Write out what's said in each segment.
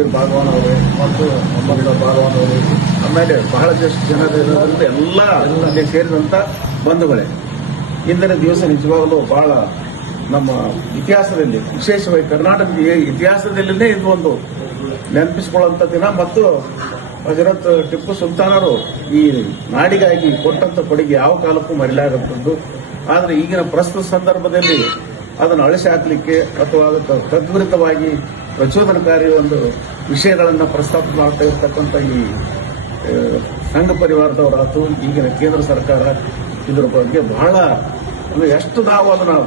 ಸುಧೀರ್ ಭಾಗವಾನ್ ಅವರು ಮತ್ತು ಮೊಹಮ್ಮದ್ ಭಾಗವಾನ್ ಅವರು, ಆಮೇಲೆ ಬಹಳಷ್ಟು ಜನರಿರೋದ್ರಿಂದ ಎಲ್ಲ ಅಲ್ಲಿ ಸೇರಿದಂಥ ಬಂಧುಗಳೇ, ಇಂದಿನ ದಿವಸ ನಿಜವಾಗಲೂ ಬಹಳ ನಮ್ಮ ಇತಿಹಾಸದಲ್ಲಿ, ವಿಶೇಷವಾಗಿ ಕರ್ನಾಟಕದ ಇತಿಹಾಸದಲ್ಲಿನೇ ಇದು ಒಂದು ನೆನಪಿಸಿಕೊಳ್ಳುವಂಥ ದಿನ. ಮತ್ತು ಹಜರತ್ ಟಿಪ್ಪು ಸುಲ್ತಾನರು ಈ ನಾಡಿಗಾಗಿ ಕೊಟ್ಟಂತ ಕೊಡುಗೆ ಯಾವ ಕಾಲಕ್ಕೂ ಮರೆಯಲಾಗದಂಥದ್ದು. ಆದರೆ ಈಗಿನ ಪ್ರಸ್ತುತ ಸಂದರ್ಭದಲ್ಲಿ ಅದನ್ನು ಅಳಿಸಿ ಹಾಕಲಿಕ್ಕೆ ಅಥವಾ ಅದಕ್ಕೆ ತದ್ವಿರುದ್ಧವಾಗಿ ಪ್ರಚೋದನಕಾರಿ ಒಂದು ವಿಷಯಗಳನ್ನು ಪ್ರಸ್ತಾಪ ಮಾಡ್ತಾ ಇರ್ತಕ್ಕಂಥ ಈ ಸಂಘ ಪರಿವಾರದವರಾತು ಈಗಿನ ಕೇಂದ್ರ ಸರ್ಕಾರ ಇದರ ಬಗ್ಗೆ ಬಹಳ ಎಷ್ಟು ನಾವು ಅದನ್ನು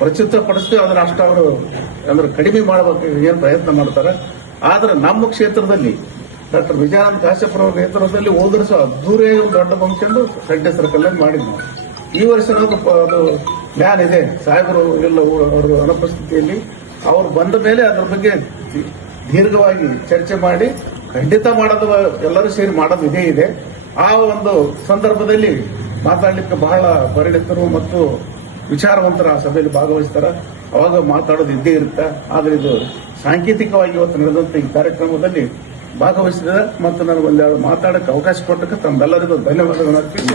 ಪ್ರಚುರಪಡಿಸ್ತೀವಿ ಅದನ್ನ ಅಷ್ಟು ಅವರು ಅಂದ್ರೆ ಕಡಿಮೆ ಮಾಡಬೇಕು ಏನು ಪ್ರಯತ್ನ ಮಾಡ್ತಾರೆ. ಆದರೆ ನಮ್ಮ ಕ್ಷೇತ್ರದಲ್ಲಿ ಡಾಕ್ಟರ್ ವಿಜಯಾನಂದ ಕಾಶ್ಯಪ್ರವರ ನೇತೃತ್ವದಲ್ಲಿ ಹೋದ ವರ್ಷ ಅದ್ದೂರಿಯಾಗಿ ಒಂದು ದೊಡ್ಡ ಫಂಕ್ಷನ್ ಸಂಡೆ ಸರ್ಕಲ್ ಮಾಡಿದ್ವಿ. ಈ ವರ್ಷ ಅದು ಪ್ಲಾನ್ ಇದೆ. ಸಾಹೇಬರು ಎಲ್ಲ ಅವರ ಅನುಪಸ್ಥಿತಿಯಲ್ಲಿ ಅವರು ಬಂದ ಮೇಲೆ ಅದರ ಬಗ್ಗೆ ದೀರ್ಘವಾಗಿ ಚರ್ಚೆ ಮಾಡಿ ಖಂಡಿತ ಮಾಡೋದು ಎಲ್ಲರೂ ಸೇರಿ ಮಾಡೋದು ಇದೇ ಇದೆ. ಆ ಒಂದು ಸಂದರ್ಭದಲ್ಲಿ ಮಾತಾಡಲಿಕ್ಕೆ ಬಹಳ ಪರಿಣಿತರು ಮತ್ತು ವಿಚಾರವಂತರ ಆ ಸಭೆಯಲ್ಲಿ ಭಾಗವಹಿಸ್ತಾರೆ. ಅವಾಗ ಮಾತಾಡೋದು ಇದ್ದೇ ಇರುತ್ತೆ. ಆದರೆ ಇದು ಸಾಂಕೇತಿಕವಾಗಿ ಇವತ್ತು ನಡೆದಂತ ಈ ಕಾರ್ಯಕ್ರಮದಲ್ಲಿ ಭಾಗವಹಿಸಿದ ಮತ್ತು ನನಗೆ ಒಂದೆರಡು ಮಾತಾಡಕ್ಕೆ ಅವಕಾಶ ಕೊಟ್ಟಕ್ಕೆ ತಮ್ಮೆಲ್ಲರಿಗೂ ಧನ್ಯವಾದಗಳನ್ನು ಅರ್ಪಿಸಿ